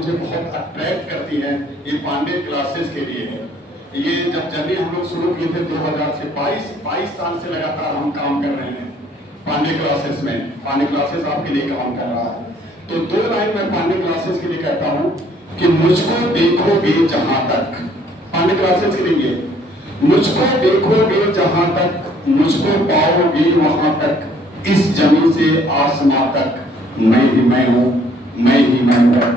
मुझे बहुत अट्रैक्ट करती हैं ये पांडे क्लासेस के लिए है। ये जब जर्नी हम लोग शुरू किए थे 2000 से 22 साल से लगातार हम काम कर रहे हैं पांडे क्लासेस में। पांडे क्लासेस आपके लिए काम कर रहा है। तो 2 लाइन मैं पांडे क्लासेस के लिए कहता हूँ कि मुझको देखोगे जहां तक, पांडे क्लासेस के लिए, मुझको देखोगे जहां तक, मुझको पाओगे वहां तक, इस जमीन से आसमां तक, मैं ही मैं हूं, मैं ही मैं हूं।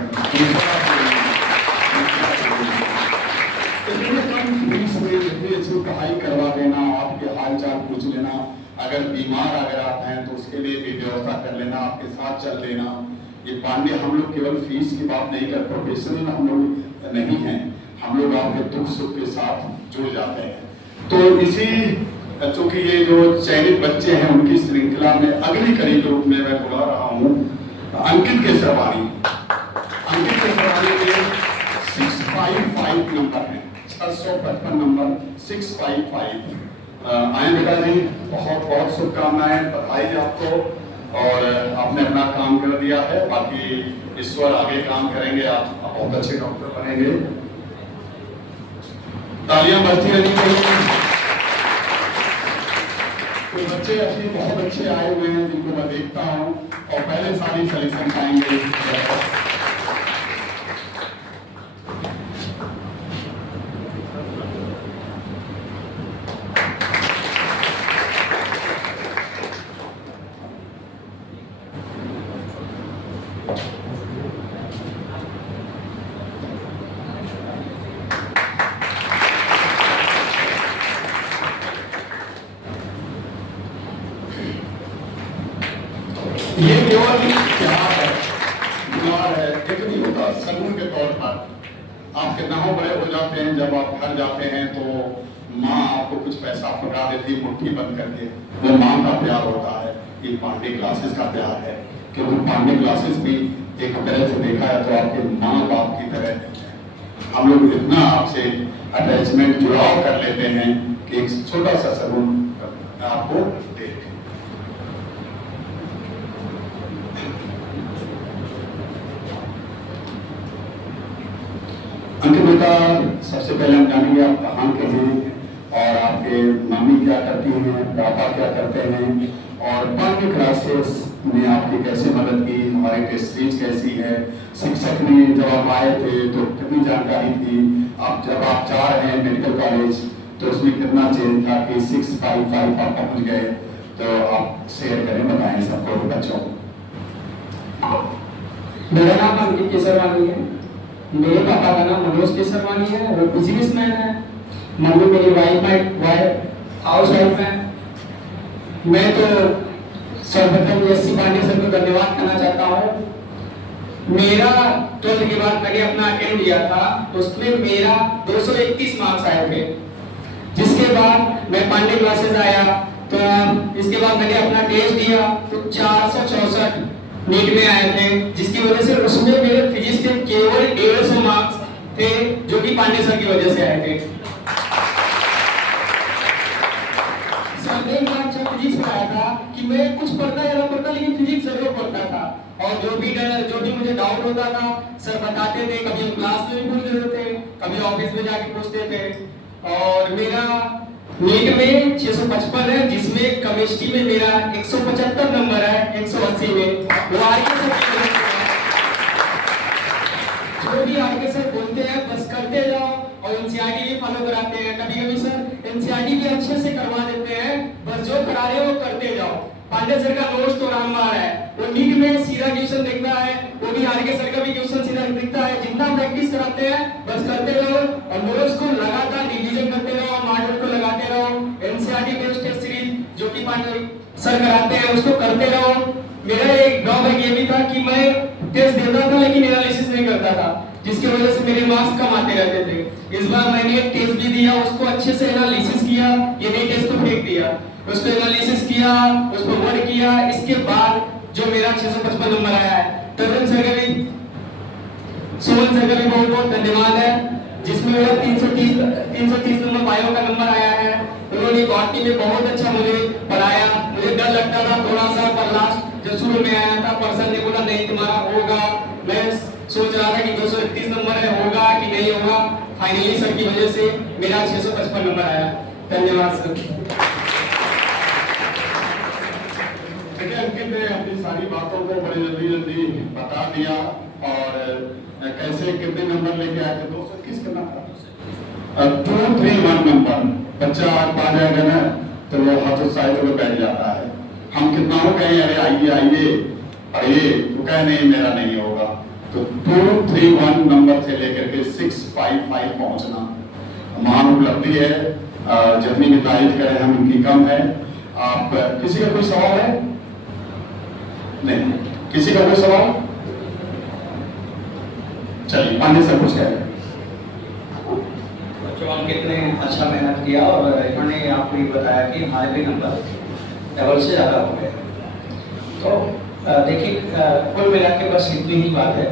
पढ़ाई करवा देना, आपके हालचाल पूछ लेना, अगर बीमार अगर आप हैं तो उसके लिए भी व्यवस्था कर लेना, आपके साथ चल देना। ये पांडे हम लोग केवल फीस की बात नहीं करते, प्रोफेशनल हम लोग नहीं हैं, हम लोग आपके दुख सुख के साथ जुड़ जाते हैं। तो इसी चूंकि ये जो चयनित बच्चे हैं उनकी श्रृंखला में अगली कड़ी के रूप में मैं बुला रहा हूँ अंकित केसरवानी। अंकित केसरवानी के 655 नंबर है, 655 नंबर 655। आए बेटा जी, बहुत बहुत शुभकामनाएं, बधाई आपको, और आपने अपना काम कर दिया है। बाकी ईश्वर आगे काम करेंगे, आप बहुत अच्छे डॉक्टर बनेंगे। तालियां बजती रहनी चाहिए। तो बच्चे अभी बहुत अच्छे आए हुए हैं जिनको मैं देखता हूँ, और पहले सारी सिलेक्शन पाएंगे। ये केवल प्यार है, प्यार है, एक नहीं होता समूह के तौर पर। आप कितना हो बड़े हो जाते हैं, जब आप घर जाते हैं तो माँ आपको कुछ पैसा पकड़ा देती है मुट्ठी बंद करके, वो माँ का प्यार होता है। ये पांडे क्लासेस का प्यार है, क्योंकि पांडे क्लासेस भी एक तरह से देखा है तो आपके माँ बाप की तरह है। हम लोग इतना आपसे अटैचमेंट जुड़ाव कर लेते हैं कि एक छोटा सा सलून आपको देख। अंकित बेटा, सबसे पहले हम जानेंगे आप कहाँ के हैं और आपके मम्मी क्या करती हैं, पापा क्या करते हैं, और पांडे क्लासेस ने आपकी कैसे मदद की, हमारी टेस्ट सीरीज कैसी है, शिक्षक ने जब आप आए थे तो कितनी जानकारी थी, आप जब आप जा रहे हैं मेडिकल कॉलेज तो उसमें कितना चेंज था कि 655 आप पहुँच गए। तो आप शेयर करें, बताएं सबको बच्चों। मेरा नाम अंकित केसरवानी है, मेरे पापा का नाम मनोज केसरवानी है, वो बिजनेसमैन है। मम्मी मेरी वाइफ हाउस वाइफ है। मैं तो सर्वप्रथम एससी पांडे सर को धन्यवाद करना चाहता हूँ। मेरा 12th के बाद मैंने अपना अटेम्प्ट दिया था, उसमें मेरा 231 मार्क्स आए थे। जिसके बाद मैं पांडे क्लासेस आया, तो इसके बाद मैंने अपना टेस्ट दिया तो 464 नीट में आए थे, जिसकी वजह से उसमें मेरे फिजिक्स के केवल 150 मार्क्स थे, जो कि पांडे सर की वजह से आए थे। सर ने एक बार जब फिजिक्स पढ़ाया था कि मैं कुछ पढ़ता या ना पढ़ता, लेकिन फिजिक्स जरूर पढ़ता था, और जो भी मुझे डाउट होता था सर बताते थे। कभी हम क्लास में भी पूछ लेते थे, कभी ऑफिस में जाके पूछते थे। और मेरा नीट में 655 है, जिसमें केमिस्ट्री में मेरा 175 नंबर है 180 में। वो आरके सर जो भी आरके सर बोलते हैं बस करते जाओ, और एनसीईआरटी भी फॉलो कराते हैं। कभी कभी सर एनसीईआरटी भी अच्छे से करवा देते हैं, बस जो करा रहे हो वो करते जाओ। पांडे सर का नोट्स तो रामबाण है, वो नीट में सीधा क्वेश्चन देखता है, वो भी आरके सर का भी क्वेश्चन सीधा दिखता है। जितना प्रैक्टिस कराते हैं बस करते रहो, और नोट्स को लगातार रिवीजन करते रहो, मॉडल को लगाते रहो। एनसीईआरटी बेस्ड टेस्ट सीरीज जो कि पांडे सर कराते हैं उसको करते रहो। मेरा एक ड्रॉबैक ये भी था कि मैं टेस्ट देता था लेकिन एनालिसिस नहीं करता था, जिसकी वजह से मेरे मार्क्स कम आते रहते थे। इस बार मैंने एक टेस्ट भी दिया, उसको अच्छे से एनालिसिस किया, ये नहीं टेस्ट को फेंक दिया, उसको एनालिसिस किया, उसको वर्ड किया। इसके बाद जो मेरा 655 नंबर आया है, तरुण सर का भी, सुमन सर का भी बहुत बहुत धन्यवाद है, जिसमें मेरा 330 नंबर बायो का नंबर आया है। उन्होंने बॉटनी में बहुत अच्छा मुझे पढ़ाया। मुझे डर लगता था थोड़ा सा, पर लास्ट जब शुरू में आया था पर्सन ने बोला नहीं तुम्हारा होगा, मैं सोच रहा था कि 231 नंबर है, होगा कि नहीं होगा। फाइनली सर की वजह से मेरा 655 नंबर आया। धन्यवाद सर। देखिए अंकित ने अपनी सारी बातों को बड़ी जल्दी बता दिया और कैसे कितने नंबर लेके आए थे। 221 कितना था? 231 नंबर। बच्चा आज पा जाएगा ना तो वो हाथ उत्साहित में बैठ जाता है। हम कितना हो गए, अरे आइए आइए पढ़िए, तो कहे नहीं मेरा नहीं होगा। तो 231 नंबर से लेकर के 655 पहुंचना महान उपलब्धि है। जितनी भी तारीफ करें हम उनकी कम है। आप किसी का कोई सवाल है? नहीं, किसी का कोई सवाल? चलिए पांडे सर कुछ कह बच्चों अंकित ने अच्छा मेहनत किया और इन्होंने आपको ये बताया कि हमारे भी नंबर डबल से ज़्यादा हो गए। तो देखिए कुल मिला के बस इतनी ही बात है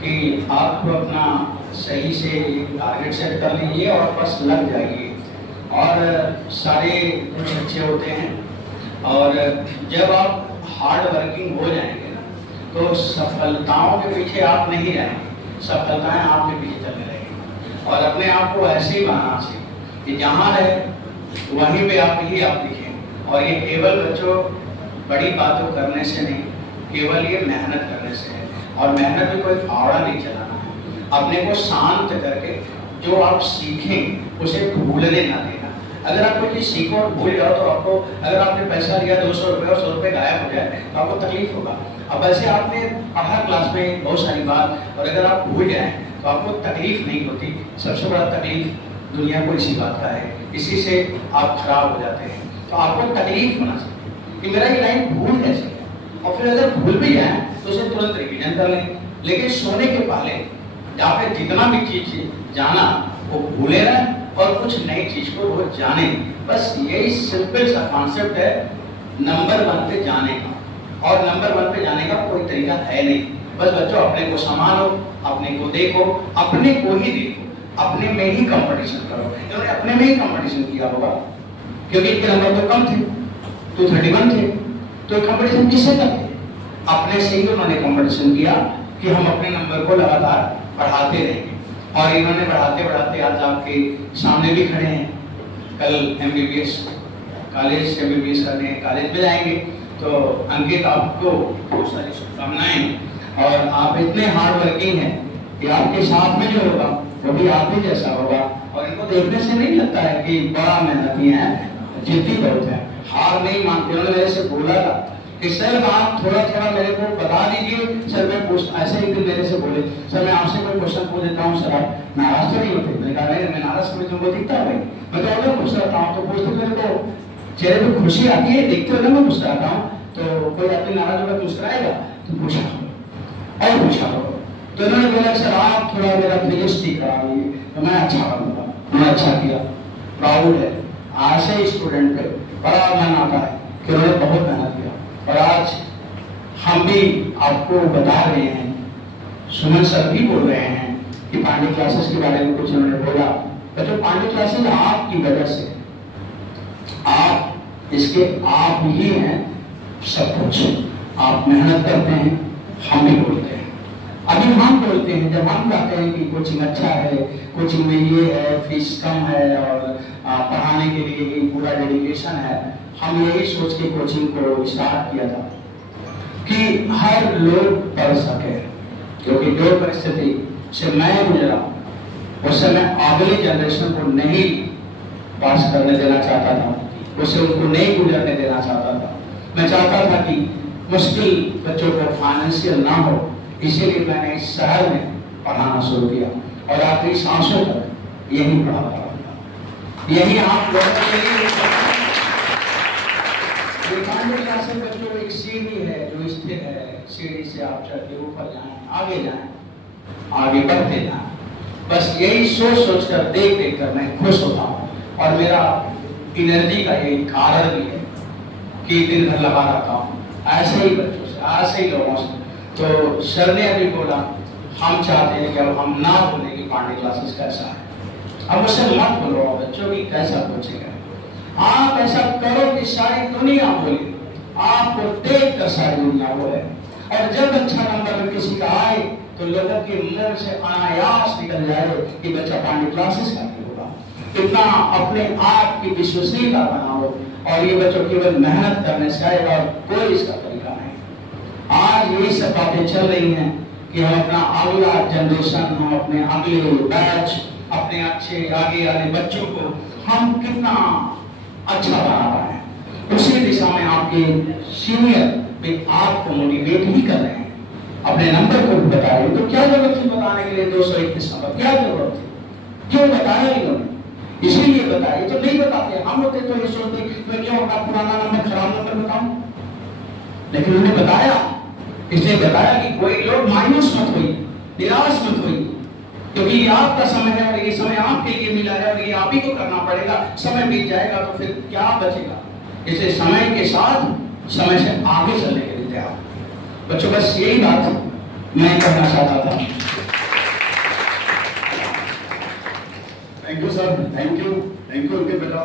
कि आप अपना सही से टारगेट सेट कर लीजिए और बस लग जाइए और सारे कुछ अच्छे होते हैं। और जब आप हार्ड वर्किंग हो जाएंगे ना तो सफलताओं के पीछे आप नहीं रहेंगे, सफलताएं आपके पीछे चलने लगेंगी। और अपने आप को ऐसे ही बनाना चाहिए कि जहाँ रहे वहीं पे आप लिखें। और ये केवल बच्चों बड़ी बातों करने से नहीं, केवल ये मेहनत करने से है। और मेहनत भी कोई फावड़ा नहीं चलाना है। अपने को शांत करके जो आप सीखें उसे भूलने ना देना। अगर आप कोई चीज़ सीखो और भूल जाओ तो आपको, अगर आपने पैसा लिया 200 रुपये और 100 रुपये गायब हो जाए तो आपको तकलीफ होगा। अब वैसे आपने पढ़ा क्लास में बहुत सारी बात और अगर आप भूल जाएं तो आपको तकलीफ नहीं होती। सबसे बड़ा तकलीफ दुनिया को इसी बात का है, इसी से आप खराब हो जाते हैं। तो आपको तकलीफ होना चाहिए कि मेरा ये लाइन भूल कैसे है। और फिर अगर भूल भी जाए तो उसे तुरंत रिवीजन कर लें। लेकिन सोने के पहले आपने जितना भी चीज जाना वो भूले ना और कुछ नई चीज को रोज जाने। बस यही सिंपल सा कॉन्सेप्ट है नंबर 1 पे जाने का। और नंबर 1 पे जाने का कोई तरीका है नहीं। बस बच्चों अपने को संभालो, अपने को देखो, अपने को ही देखो, अपने में ही कंपटीशन करो। इन्होंने अपने में ही कंपटीशन किया होगा क्योंकि इनके नंबर तो कम थे, 231 थे, तो कंपटीशन किससे करते? अपने से ही उन्होंने कंपटीशन किया कि हम अपने नंबर को लगातार बढ़ाते रहेंगे। और इन्होंने बढ़ाते बढ़ाते आज आपके सामने भी खड़े हैं। कल MBBS कॉलेज MBBS करने कॉलेज में जाएंगे। तो अंकित आपको बहुत सारी शुभकामनाएं। और आप इतने हार्ड वर्किंग हैं कि आपके साथ में जो होगा वो भी आप ही जैसा होगा। और इनको देखने से नहीं लगता है कि बड़ा मेहनती है, जिद्दी बहुत है, हार नहीं मानते। उन्होंने मेरे से बोला था कि सर आप थोड़ा थोड़ा मेरे को बता दीजिए। सर मैं ऐसे ही मेरे से बोले, सर मैं आपसे कोई क्वेश्चन पूछ देता हूँ, सर आप नाराज तो नहीं होते? मैंने कहा नहीं, मैं नाराज कभी तुमको दिखता है भाई, मैं तो अगर पूछ रहता हूँ तो पूछते मेरे को चेहरे पे खुशी आती है, देखते हो ना मैं पूछ रहता हूँ। तो कोई आदमी नाराज होगा पूछ कराएगा तो पूछा और पूछा हो। तो इन्होंने बोला सर आप थोड़ा मेरा फिजिक्स ठीक करा दीजिए तो मैं अच्छा करूँगा। मैं अच्छा किया, प्राउड है। ऐसे स्टूडेंट पे बड़ा मन आता है कि उन्होंने बहुत मेहनत किया। और आज हम भी आपको बता रहे हैं, सुमन सर भी बोल रहे हैं कि पांडे क्लासेस के बारे में कुछ उन्होंने बोला। तो पांडे क्लासेस आपकी वजह से, आप इसके आप ही हैं सब कुछ। आप मेहनत करते हैं, हम भी बोलते हैं। अभी हम बोलते हैं जब हम कहते हैं कि कोचिंग अच्छा है, कोचिंग में ये है, फीस कम है और पढ़ाने के लिए ही पूरा डेडिकेशन है। हम यही सोच के कोचिंग को स्टार्ट किया था कि हर लोग पढ़ सके। क्योंकि जो परिस्थिति से मैं गुजरा उससे मैं अगली जनरेशन को नहीं पास करने देना चाहता था, उससे उनको नहीं गुजरने देना चाहता था। मैं चाहता था कि मुश्किल बच्चों को फाइनेंशियल ना हो, इसीलिए मैंने इस शहर में पढ़ाना शुरू किया और आखिरी सांसों तक यही पढ़ाता था। यही आप लोगों के लिए बच्चों एक सीढ़ी है जो स्थिर है। सीढ़ी से आप चढ़ के ऊपर जाएं, आगे बढ़ते जाएं। बस यही सोच सोच कर देख देख कर मैं खुश होता हूँ। और मेरा एनर्जी का यही कारण भी है कि दिन भर लगा रहता हूँ ऐसे ही बच्चों से, ऐसे ही लोगों से। तो सर ने अभी बोला हम चाहते हैं कि अब हम ना बोले कि पांडे क्लासेस कैसा है। अब उससे मत बोलो बच्चों की कैसा पूछेगा। आप ऐसा करो कि सारी दुनिया बोले, आपको देख कर सारी दुनिया बोले। और जब अच्छा नंबर किसी का आए तो लोगों के मुंह से अनायास निकल जाए कि बच्चा पांडे क्लासेस का नहीं होगा। इतना अपने आप की विश्वसनीयता बनाओ और ये बच्चों केवल मेहनत करने से आएगा और कोई इसका तरीका नहीं। आज ये सब बातें चल रही हैं कि हम अपना अगला जनरेशन, हम अपने अगले बैच, अपने अच्छे आगे आने बच्चों को हम कितना अच्छा बना रहे हैं, उसी दिशा में आपके सीनियर भी आपको मोटिवेट ही कर रहे हैं, अपने नंबर को भी बता रहे हैं। तो क्या जरूरत थी बताने के लिए 221 नंबर, क्या जरूरत थी? क्यों बताया इन्होंने? इसीलिए बताया। तो नहीं बताते हम होते तो ये सोचते मैं क्यों अपना पुराना नंबर, खराब नंबर बताऊं, लेकिन उन्होंने बताया। इसलिए बताया कि कोई लोग मायूस मत होइए, निराश मत होइए, क्योंकि ये आपका समय है और ये समय आपके लिए मिला है और ये आप ही को करना पड़ेगा। समय बीत जाएगा तो फिर क्या बचेगा? इसलिए समय के साथ समय से आगे चलने के लिए तैयार बच्चों। बस यही बात मैं कहना चाहता था। Thank you sir, thank you Ankit बेटा।